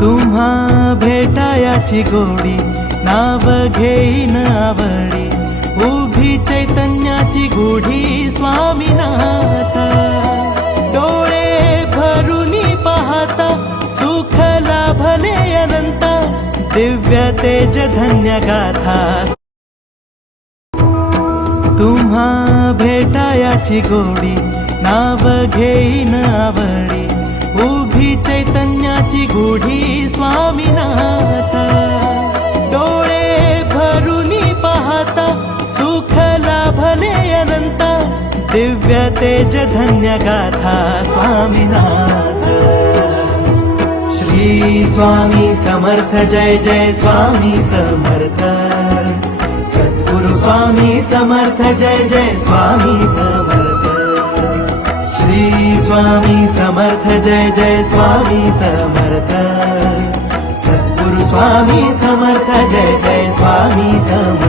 तुम्हा भेटायाची गोडी नाव घेईन आवडी उभी चैतन्याची गुढी स्वामीनाथ डोळे भरूनी पाहता सुख लाभले अनंत दिव्य तेज धन्य गाथा तुम्हा भेटायाची गोडी नाव घेईन आवडी उभी चैतन्याची गुढी स्वामीनाथ डोळे भरूनी पाहता सुख लाभले अनंत दिव्य तेज धन्य गाथा स्वामीनाथ श्री स्वामी समर्थ जय जय स्वामी समर्थ सद्गुरु स्वामी समर्थ जय जय स्वामी समर्थ श्री स्वामी समर्थ जय जय स्वामी समर्थ सद्गुरु स्वामी समर्थ जय जय स्वामी समर्थ